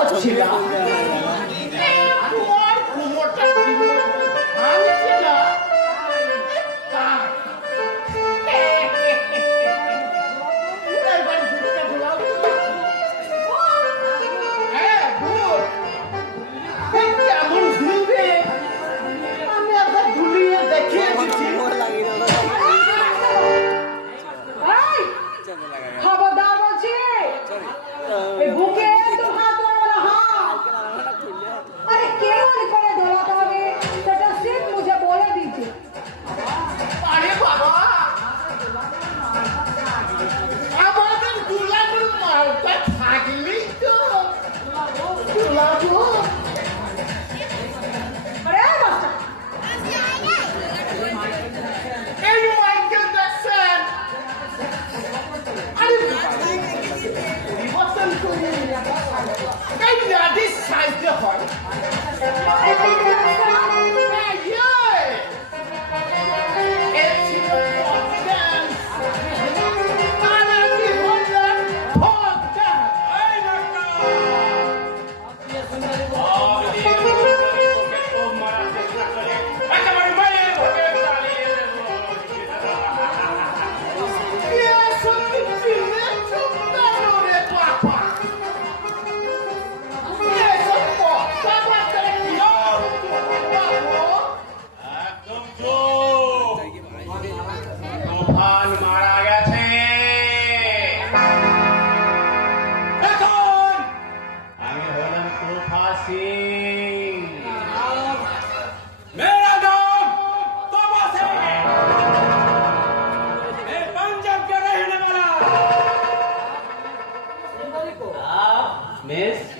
করছিলা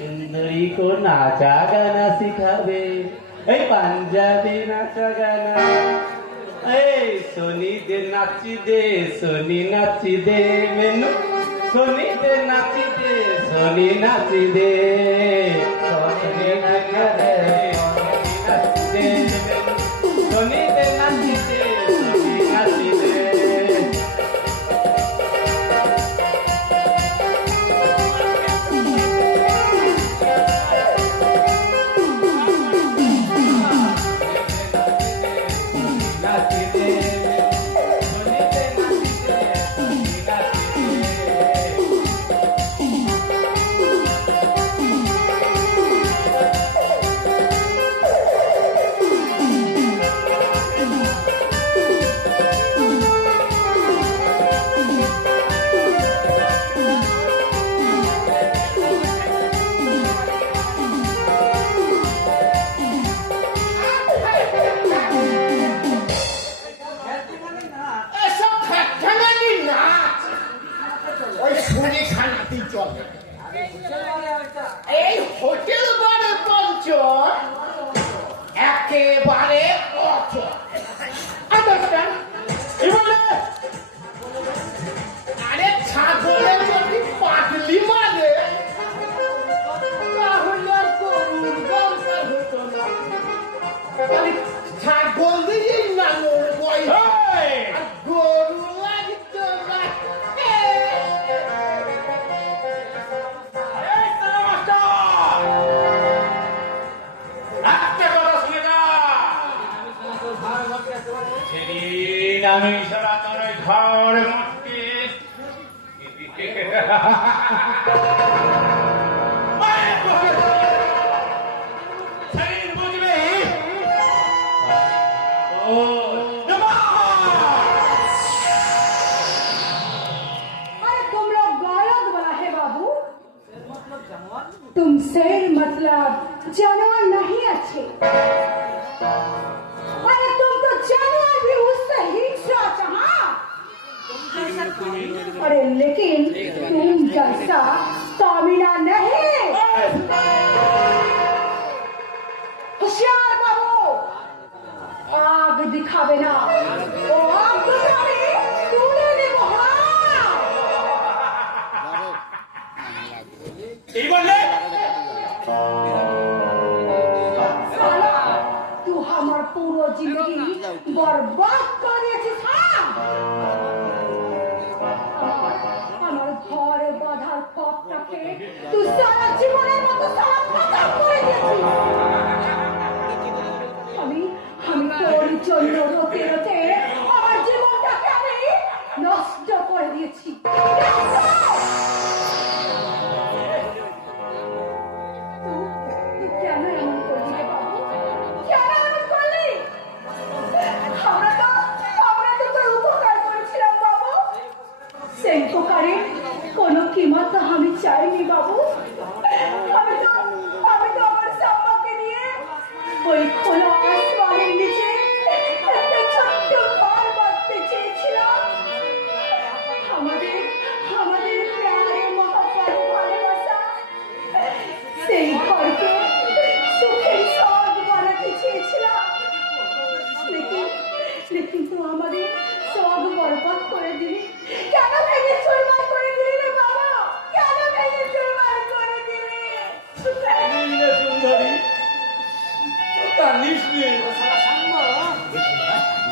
सुंदरी को नाचा गाना सिखावे पंजाबी नाचा गाना सोनी दे नाची दे मैनू सोनी दे नाची दे सोनी नाची दे सोनी नाची दे सोनी दे नाची दे सोनी नाची दे तुम शेर मतलब जानवर नहीं अच्छे। अरे तुम तो जानवर भी उससे हिंसा चाहा। अरे लेकिन तुम जैसा स्टैमिना नहीं। होशियार बाबू, आग दिखावे ना, वो आग दिखावे तूने देखो। तू हमार पूरा जिंदगी बर्बाद कर दिएছিস। আমার ঘরে বাঁধার পাপটাকে তুই সারা জীবনের মতো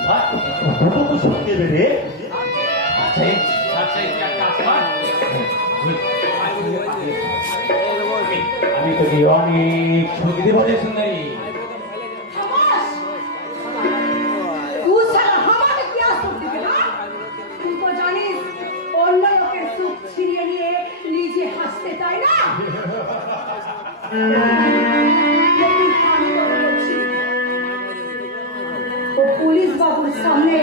হয় কতটুকু সুখ দেবে রে? আচ্ছা আচ্ছা তুই এক কাজ কর আমি তোকে অনেক সুখ দেব রে সুন্দরী খামাস तू साला हमारे क्या सुख देगा तू तो জানিস অন্য লোকের সুখ ছিনিয়ে নিয়ে নিজে হাসতে তাই না लेकिन আমি বলে বলছি वो पुलिस बाबूর सामने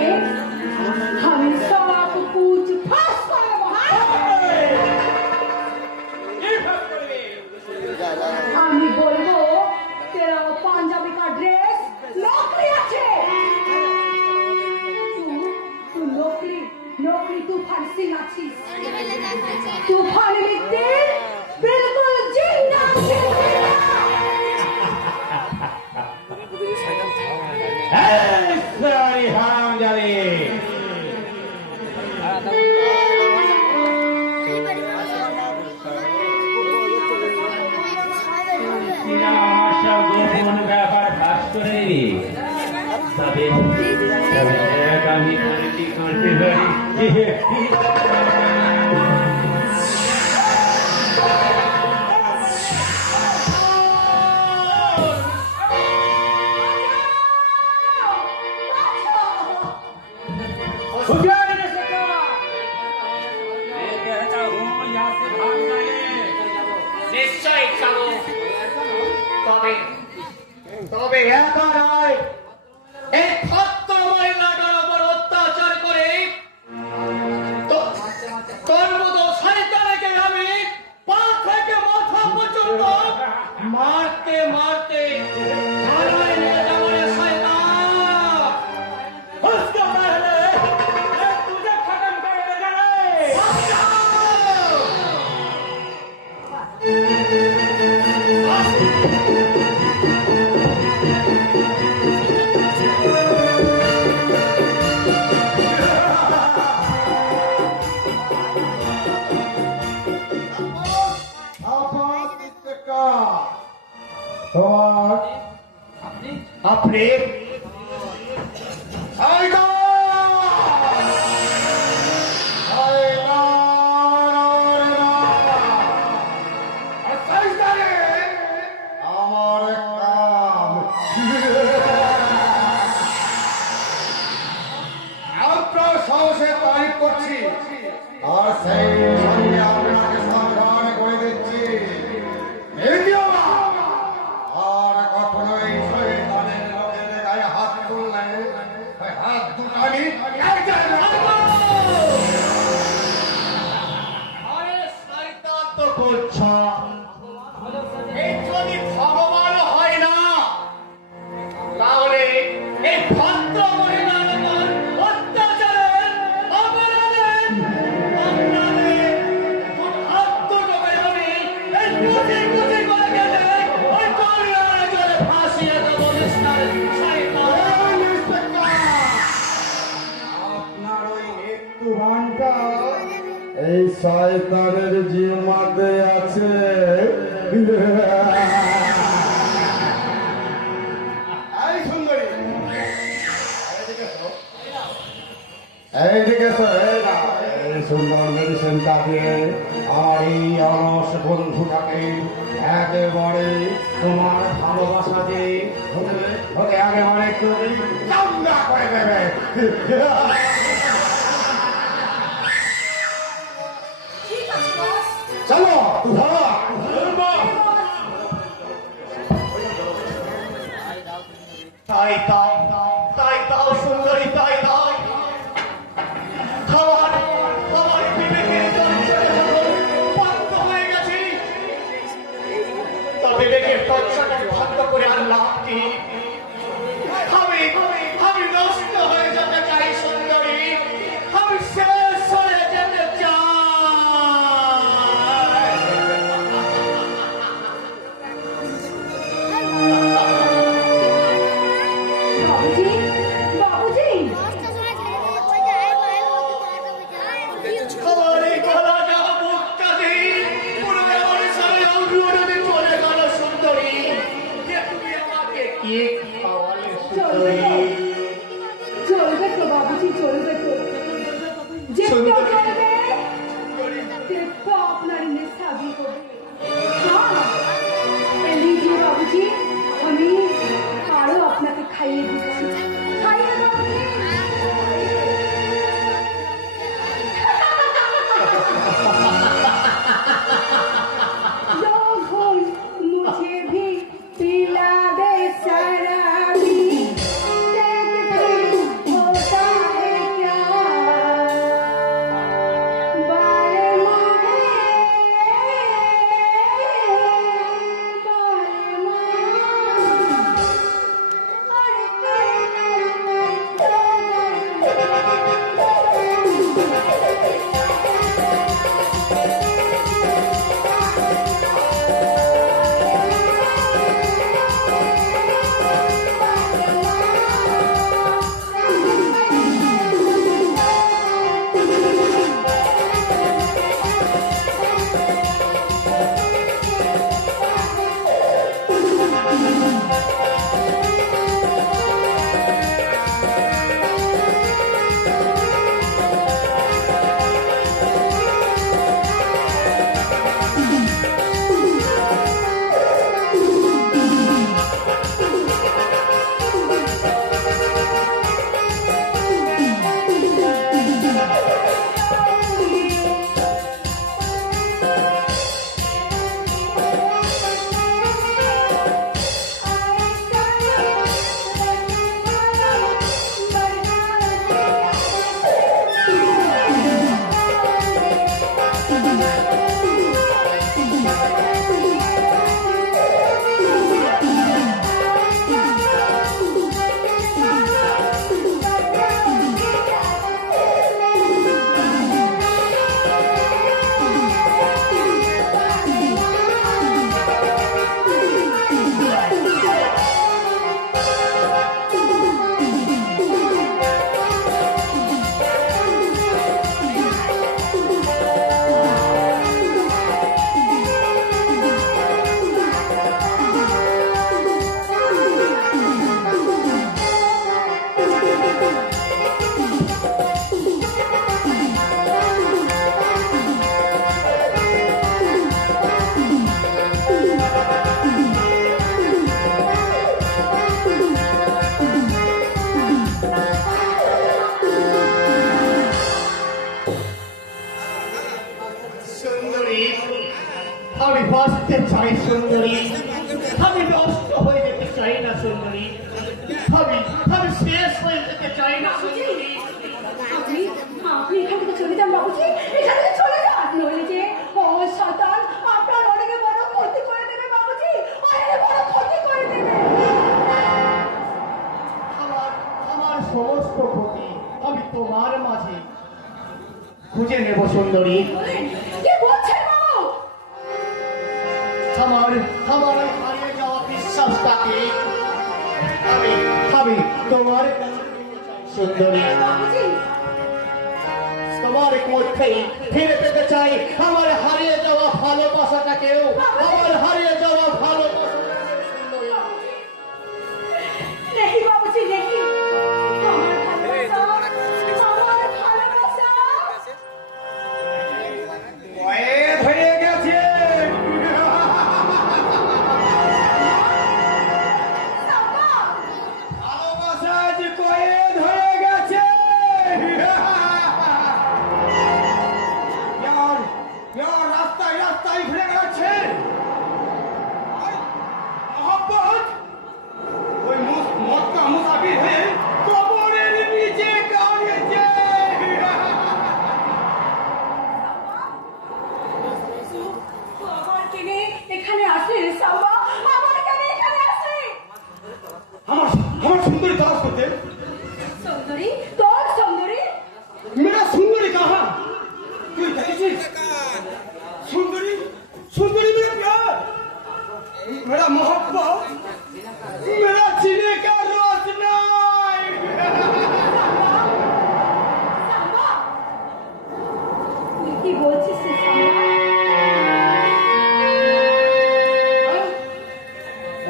हमें सब कुछ फांस कर देबो আমি বলবো तेरा वो पंजाबी का ड्रेस नौकरी আছে तू नौकरी नौकरी तूफान सिंह আছিস तूफान लिखते बिल्कुल जिंदा আছে এই সারি হারামজাদে না আমার সব গোপন ব্যাপার ফাঁস করে দিবি তবে এক আমি কি করতে পারি নিশ্চয়ই খাবো তবে তবে একা নয় এই ভক্ত মহিলাটার উপর অত্যাচার করে তোর মতো শয়তানকে আমি পা থেকে মাথা পর্যন্ত মারতে মারতে থানায় নিয়ে যাবো রে শয়তান उसको पहले मैं तुझे खत्म कर देगा रे। আপনি আমার কাম আপনার সাহসে তারিফ করছি আর সেই সঙ্গে আপনাকে সাবধান করে দিচ্ছি দ্বিতীয় আর কখনোই শয়তানের লোকের গায়ে হাত তুললে ওই হাত দুটো আমি এক জায়গায় রাখবো। আরে শয়তান তো করছ এই যদি ভগবান হয় না তাহলে এই ভদ্র মহিলার উপর অত্যাচারের অপরাধের আপনাদের হাত দুটোকে আমি এই কুচি কুচি করে কেটে ওই দরিয়ার জলে ভাসিয়ে দেবো মিস্টার শয়তান। আপনার ওই একটু ভানটা এই শয়তানের জিম্মাতে আছে। এই সুন্দরী এইদিকে এসো, এই সুন্দর মেডিসিনটা দিয়ে আমার এই অলস বন্ধুটাকে একেবারে তোমার ভালোবাসা দিয়ে ওকে একেবারে তুমি চাঙ্গা করে দেবে। ঠিক আছে বস চলো ধরো। তাই তাই তাই তাও সুন্দরী তাই তাই খাবার খাবার বিবেকের দর্শনে বাধ্য হয়ে গেছি তবে বিবেকের দর্শনে বন্ধ করে আর লাভ কি আমি আমি নষ্ট হয়ে যেতে চাই সুন্দরী আমি শেষ হয়ে যেতে চাই বাবুজি বাবুজি আমার এই গলা যাওয়া মুখটা দিয়ে পুরো আমার সামনে উড়ে চলে গেল সুন্দরী তুমি আমাকে কি সুন্দরী, আমি নষ্ট হয়ে যেতে চাই না সুন্দরী, আমি শেষ হয়ে যেতে চাই না সুন্দরী। আপনি আপনি এখান থেকে চলে যান বাবুজি, এখান থেকে চলে যান, নইলে যে ও শয়তান আপনার অনেক বড় ক্ষতি করে দেবে বাবুজি, অনেক বড় ক্ষতি করে দেবে। আমার সমস্ত ক্ষতি আমি তোমার মাঝে খুঁজে নেব সুন্দরী। বলেন, কি বলছেন বাবু? আমার ওই হারিয়ে যাওয়া বিশ্বাসটাকে আমি তোমার সুন্দরী, বাবুজি, তোমার মধ্যেই ফিরে পেতে চাই আমার হারিয়ে যাওয়া ভালোবাসাটাকেও, আমার হারিয়ে যাওয়া ভালোবাসাটাকে সুন্দরী। নেহি বাবুজি নেহি, আমার ভালোবাসা, আমার ভালোবাসা। কয়ে ধরে গেছে। সাম্বা, ভালোবাসা যে কয়ে ধরে গেছে। রাস্তায় রাস্তায় ঘুরে বেড়াচ্ছে। মোহাম্মদ ওই মক্কা মুসাফির হয়ে কবরের নিচে কাঁদেছে। আমার কেনে এখানে আসে সাম্বা, আমার কেনে এখানে আসে। আমার আমার সুন্দরী তালাশ করতে। সুন্দরী, তোর সুন্দরী? मेरा सुंदरी कहाँ? कोई देखिए सुंदरी सुंदरी मेरा प्यार, मेरा मोहब्बत, मेरा जीने का रोशनाई। সাম্বা, তুই কি বলছিস রে সাম্বা?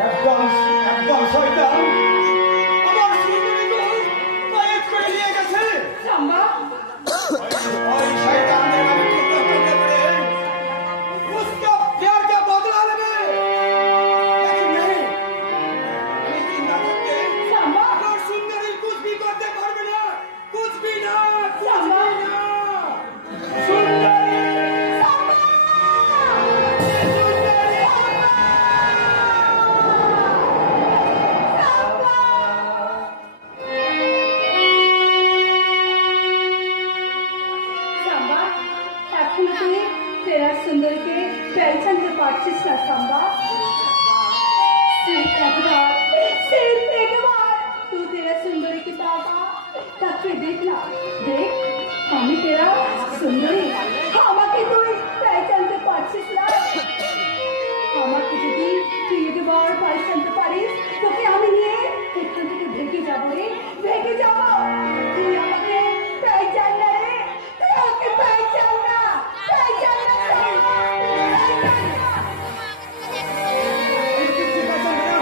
एकदम एकदम শয়তান আমার সুন্দরীকে কয়েদ করে নিয়ে গেছে। সাম্বা, और शैतान ने कभी टुकड़े टुकड़े पड़े उसका प्यार का बदला लेंगे, लेकिन नहीं, ये जिंदा करते সাম্বা, और सुंदरी कुछ भी करते पारबे ना, कुछ भी ना, कुछ सामा। भी ना। सुंदरी সাম্বা, এখনো তুই তেরা সুন্দরীকে পহচানতে পারছিস না সাম্বা। सिर्फ एक बार तू तेरा सुंदरी की बाबा তাকে দেখ না, দেখ আমি তেরা সুন্দরী, আমাকে তুই পহচানতে পারছিস না। আমাকে যদি তুই একবার পহচানতে পারিস, তোকে আমি নিয়ে এখান থেকে ভেগে যাবো রে, ভেগে যাবো। তুই আমাকে পহচান না রে, তুই আমাকে পহচান না, পহচান না রে, পহচান না। किसी का चल ना,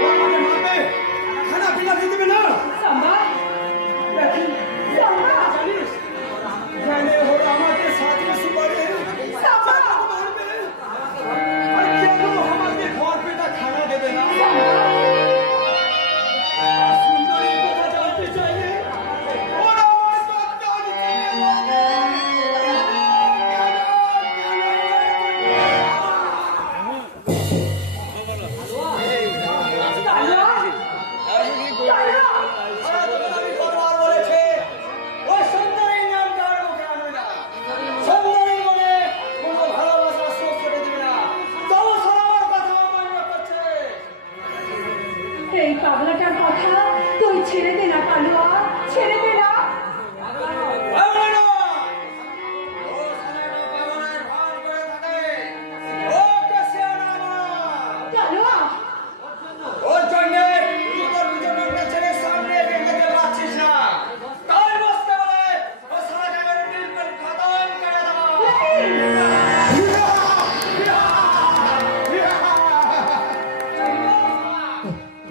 वो मुझे मार दे, खाना पीना दे दे ना। সাম্বা, लेकिन সাম্বা, जानिस मैंने हो हमारे साथ में सुबह সাম্বা, मार दे, और क्या लो हमारे घर पे ना खाना दे देना। সাম্বা। सुंदरी को बचाते चाहिए और हमारे साथ जाने এই পাগলাটার কথা তুই ছেড়ে দে না কালুয়া, ছেড়ে দে না। কালুয়া, ওর জন্যে তুই তোর নিজের মেয়েকে ছেড়ে সামনে এগোতে পারছিস না, তাই বসতে বলে ও সারা জায়গায় বিলকুল খতম করে দেবো।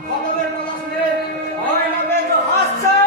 খতমের কথা শুনে ওই লোকে তো হাসছে।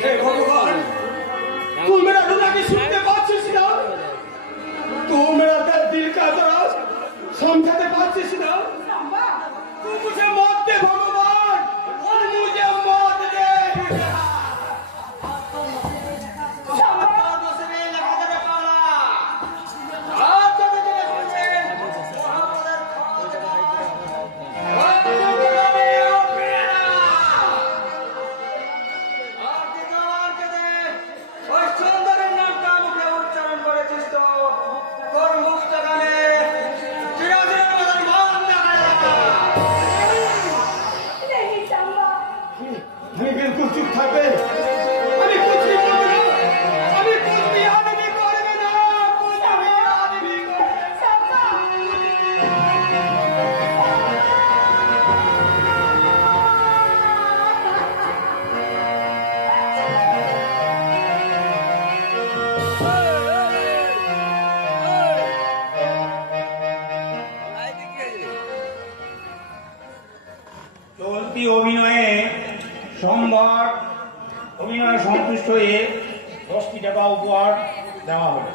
हे भगवान तू मेरा रुलाकी सुनते पाচ্ছিস না तू मेरा दिल का दर्द समझाते पाচ্ছিস না तू मुझे मौत दे भगवान और मुझे मौत दे नहीं चंपा আমি बिल्कुल चुप থাকবে আমি कुछ नहीं बोलবো না আমি कुछ भी याद नहीं করবে না कुछ भी याद नहीं করবে चंपा চলতি অভিনয়ে সম্ভার অভিনয়ে সন্তুষ্ট হয়ে 10টি টাকা উপহার দেওয়া হবে।